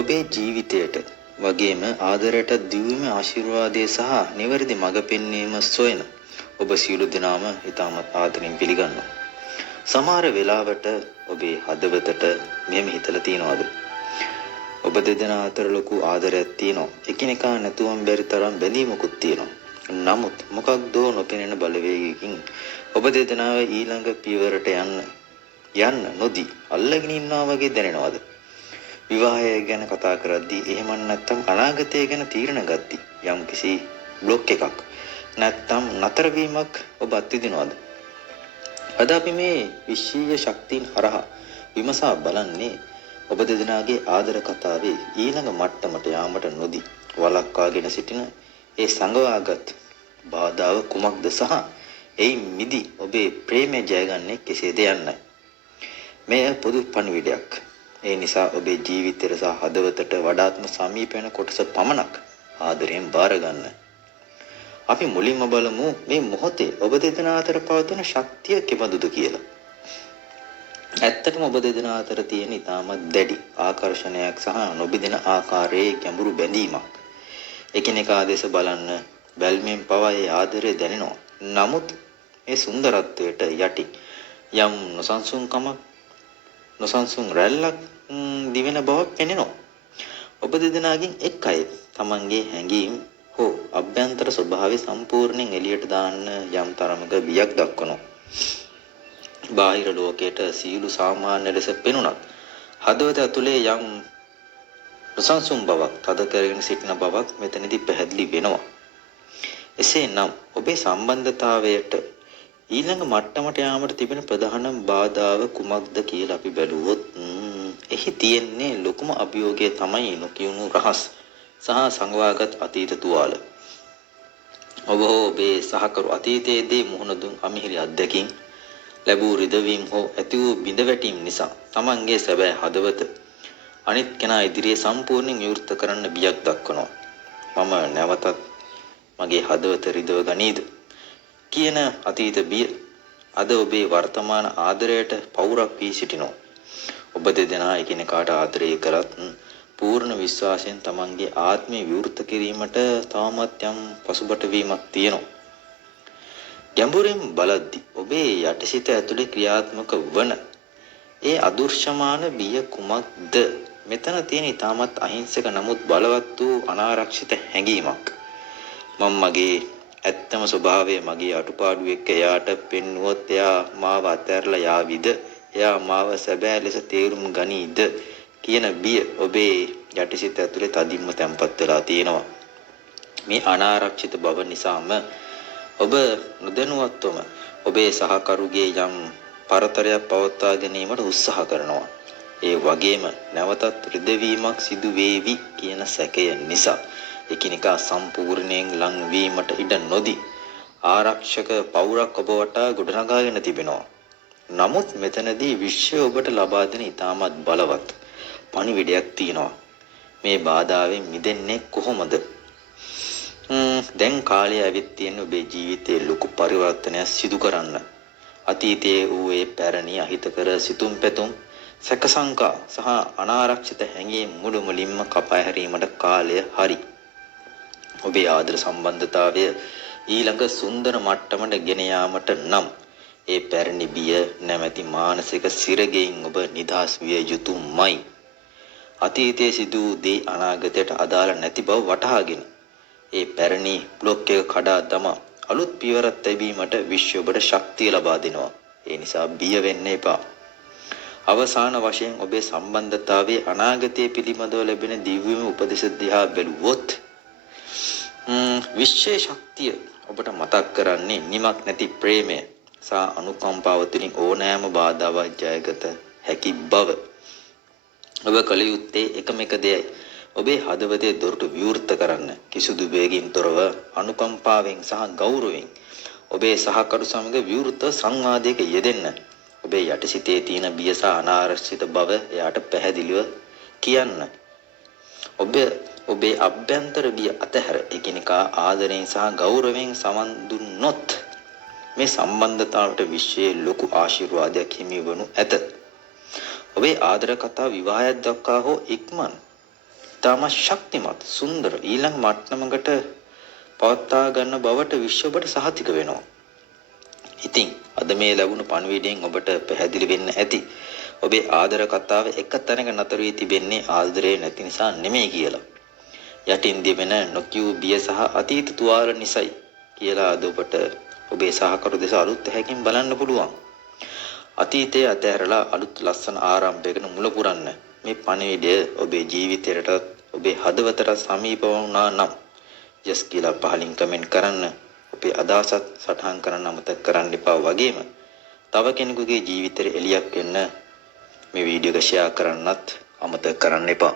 ඔබේ ජීවිතයට වගේම ආදරයට දිව්‍යමය ආශිර්වාදයේ සහ නිවැරදි මඟ පෙන්වීම සොයන ඔබ සියලු දෙනාම ඊටමත් ආදරෙන් පිළිගන්නවා. සමහර වෙලාවට ඔබේ හදවතට මෙහෙම හිතලා තියනවාද? ඔබ දෙදෙනා අතර ලොකු ආදරයක් තියෙනවා. එකිනෙකා නැතුවම බැරි තරම් බැඳීමකුත් තියෙනවා. නමුත් මොකක්දෝ නොපෙනෙන බලවේගයකින් ඔබ දෙදෙනාව ඊළඟ පියවරට යන්න නොදී අල්ලගෙන ඉන්නවා වගේ දැනෙනවද? විවාහය ගැන කතා කරද්දී එහෙම නැත්නම් අනාගතය ගැන තීරණ ගද්දී යම්කිසි બ્લોක් එකක් නැත්නම් නතර වීමක් ඔබ අත්විඳිනවද? අද අපි මේ විශ්වීය ශක්තියින් හරහා විමසා බලන්නේ ඔබ දෙදෙනාගේ ආදර කතාවේ ඊළඟ මට්ටමට යාමට නොදී වළක්වාගෙන සිටින ඒ සංගවාගත් බාධාව කුමක්ද සහ එයි මිදි ඔබේ ප්‍රේමය ජයගන්නේ කෙසේද යන්නයි. මෙය පොදු පණිවිඩයක්. ඒ නිසා ඔබේ ජීවිතයට සහ හදවතට වඩාත්ම සමීප වෙන කොටස පමණක් ආදරයෙන් බාර ගන්න. අපි මුලින්ම බලමු මේ මොහොතේ ඔබ දෙදෙනා අතර පවතින ශක්තිය කෙබඳුද කියලා. ඇත්තටම ඔබ දෙදෙනා අතර තියෙන ඉතාමත් දැඩි ආකර්ෂණයක් සහ නොබිදෙන ආකාරයේ ගැඹුරු බැඳීමක්. එකිනෙකා දෙස බලන්න බැල්මෙන් පවා ඒ ආදරය දැනෙනවා. නමුත් මේ සුන්දරත්වයට යටි යම් නොසන්සුන් රැල්ලක් දිවෙන බවක් පෙනෙනවා. ඔබ දෙදෙනාගෙන් එක් අය තමන්ගේ හැඟීම් හෝ අභ්‍යන්තර ස්වභාවය සම්පූර්ණයෙන් එළියට දාන්න යම් තරමක බියක් දක්වනවා. බාහිර ලෝකයට සියලු සාමාන්‍ය ලෙස පෙනුනත් හදවත ඇතුලේ යම් නොසන්සුන් බවක් තද කරගෙන සිටින බවක් මෙතනදී පැහැදිලි වෙනවා. එසේනම් ඔබේ සම්බන්ධතාවයට ඊළඟ මට්ටමට යාමට තිබෙන ප්‍රධාන බාධාව කුමක්ද කියලා අපි බැලුවොත් එහි තියෙන්නේ ලොකුම අභියෝගය තමයි නොකියුණු රහස් සහ සංවාගත් අතීත තුවාල. ඔබ ඔබේ සහකරු අතීතයේදී මුහුණ දුන් අමිහිරි අත්දැකීම් ලැබූ රිදවීම් හෝ ඇති වූ බිඳවැටීම් නිසා තමන්ගේ සැබෑ හදවත අනිත් කෙනා ඉදිරියේ සම්පූර්ණයෙන් විවෘත කරන්න බියක් දක්වනවා. මම නැවතත් මගේ හදවත රිදව ගනීද කියන අතීත බිය අද ඔබේ වර්තමාන ආදරයට පවුරක් වී සිටිනවා. ඔබ දෙදෙනා එකිනෙකාට ආදරය කරත් පූර්ණ විශ්වාසයෙන් තමන්ගේ ආත්මය විවෘත කිරීමට තවමත් යම් පසුබට වීමක් තියෙනවා. ගැඹුරින් බලද්දී ඔබේ යටිසිත ඇතුලේ ක්‍රියාත්මක වන ඒ අදෘශ්‍යමාන බිය කුමක්ද? මෙතන තියෙන ඊටමත් අහිංසක නමුත් බලවත් වූ අනාරක්ෂිත හැඟීමක්. මම මගේ ඇත්තම ස්වභාවය මගේ අඩුපාඩු එක්ක එයාට පෙන්වුවොත් එයා මාව අතහැරලා යාවිද? එයා මාව සැබෑ ලෙස තේරුම් ගනීද? කියන බිය ඔබේ යටිසිත ඇතුලේ තදින්ම තැම්පත් වෙලා තියෙනවා. මේ අනාරක්ෂිත බව නිසාම ඔබ නොදැනුවත්වම ඔබේ සහකරුගේ යම් පරතරයක් පවත්වා ගැනීමට උත්සාහ කරනවා. ඒ වගේම නැවතත් රිදවීමක් සිදු වේවි කියන සැකය නිසා එකිනෙකා සම්පූර්ණයෙන් ලං වීමට ඉඩ නොදී ආරක්ෂක පවුරක් ඔබ වටා ගොඩනගාගෙන තිබෙනවා. නමුත් මෙතනදී විශ්වය ඔබට ලබා දෙන ඉතාමත් බලවත් පණිවිඩයක් තියෙනවා. මේ බාධාවෙන් මිදෙන්නේ කොහොමද? දැන් කාලය ඇවිත් තියෙන ඔබේ ජීවිතයේ ලොකු පරිවර්තනයක් සිදු කරන්න. අතීතයේ වූ ඒ පැරණි අහිතකර සිතුම් පැතුම් සැකසංකා සහ අනාරක්ෂිත හැඟීම් මුළුමනින්ම කපා හැරීමට කාලය හරි. ඔබේ ආදර සම්බන්ධතාවය ඊළඟ සුන්දර මට්ටමට ගෙන යාමට නම් ඒ පැරණි බිය නැමැති මානසික සිරගෙයින් ඔබ නිදහස් විය යුතුමයි. අතීතයේ සිදු වූ දේ අනාගතයට අදාළ නැති බව වටහාගෙන ඒ පැරණි બ્લોක් එක කඩා දමා අලුත් පියවරක් තැබීමට විශ්වය ඔබට ශක්තිය ලබා දෙනවා. ඒ නිසා බිය වෙන්න එපා. අවසාන වශයෙන් ඔබේ සම්බන්ධතාවයේ අනාගතයේ පිළිබඳව ලැබෙන දිව්‍යමය උපදෙස් දිහා බැලුවොත් විශ්වයේ ශක්තිය ඔබට මතක් කරන්නේ නිමක් නැති ප්‍රේමය සහ අනුකම්පාව තුළින් ඕනෑම බාධාවක් ජයගත හැකි බව. ඔබ කල යුත්තේ එකම එක දෙයයි. ඔබේ හදවතේ දොරටු විවෘත කරන්න. කිසිදු වේගකින් තොරව අනුකම්පාවෙන් සහ ගෞරවයෙන් ඔබේ සහකරු සමග විවෘත සංවාදයක යෙදෙන්න. ඔබේ යටිසිතේ තියෙන බිය සහ අනාරක්ෂිත බව එයාට පැහැදිලිව කියන්න. ඔබේ අභ්‍යන්තර බිය අතහැර එකිනෙකා ආදරයෙන් සහ ගෞරවයෙන් සමන් දුන්නොත් මේ සම්බන්ධතාවට විශ්වයේ ලොකු ආශිර්වාදයක් හිමි වනු ඇත. ඔබේ ආදර කතා විවාහයක් දක්වා හෝ ඉක්මන් ඊටම ශක්තිමත් සුන්දර ඊළඟ මට්ටමකට පවත්වා ගන්න බවට විශ්වබට සහතික වෙනවා. ඉතින් අද මේ ලැබුණු පණිවිඩයෙන් ඔබට පැහැදිලි වෙන්න ඇති ඔබේ ආදර කතාව එක තැනක නතර වී තිබෙන්නේ ආදරේ නැති නිසා නෙමෙයි කියලා. යටින් දිවෙන නොකියූ බිය සහ අතීත තුවාල නිසයි කියලා අද ඔබට ඔබේ සහකරු දෙස අලුත් හැකින් බලන්න පුළුවන්. අතීතයේ අතහැරලා අලුත් ලස්සන ආරම්භයකට මුල පුරන්න මේ පණිවිඩය ඔබේ ජීවිතයට ඔබේ හදවතට සමීප වුණා නම් යස් කියලා පහලින් කමෙන්ට් කරන්න. ඔබේ අදහසත් සටහන් කරන්න අමතක කරන්න එපා. වගේම තව කෙනෙකුගේ ජීවිතේ එළියක් වෙන්න මේ වීඩියෝ එක ෂෙයා කරන්නත් අමතක කරන්න එපා.